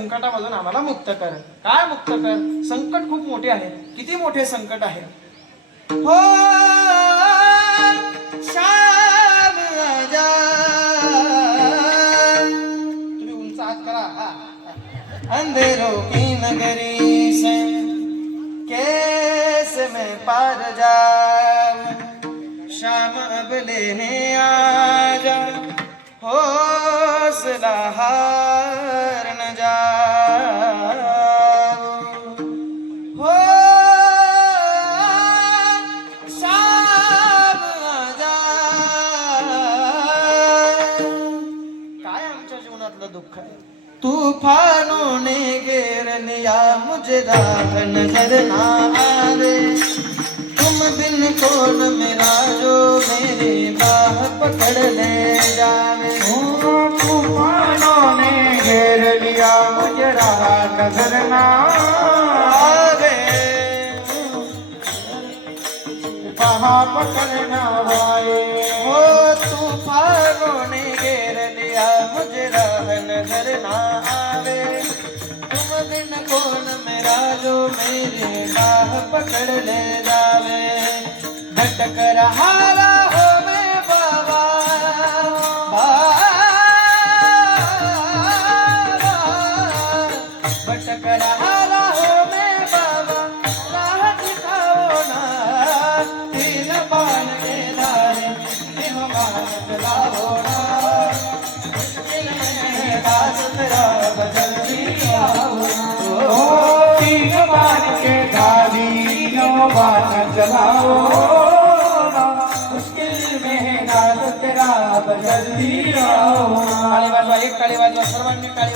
संकटामधून आम्हाला मुक्त कर. काय मुक्त कर? संकट खूप मोठे आहे. किती मोठे संकट आहे हो. श्याम आजा, तुम्ही उंच हात करा. अंधेरों की नगरी से कैसे मैं पार जाऊं, शाम अब लेने आजा, हौसला हार न जाऊं. हो शाम आजा. काय आमच्या जीवनातलं दुःख आहे. तूफानों ने घेर लिया मुझे, राह नजर ना आवे, तुम बिन कौन मेरा जो मेरी बाह पकड़ ले जावे. तूफानों ने घेर लिया मुझे, राह नजर ना आवे, बाह पकड़ना आए. हो तूफानों ने घेर लिया मुझे, राह नजर ना आवे, तुम बिन कौन मेरा जो मेरी बाह पकड़ ले जावे. भटक रहा हो मैं बाबा, भटक रहा हो मैं बाबा, राह दिखाओ ना. तीन बाण के धारे तीन बाण चलाओ ना. मुश्किल में दास तेरा जल्दी आओ ना. तीन बार के धारी नौ बार चलाओ ना, मुश्किल में हाथ तेरा जल्दी आओ. टाळी वाजवा, एक टाळी वाजवा सर्वांनी. टाळी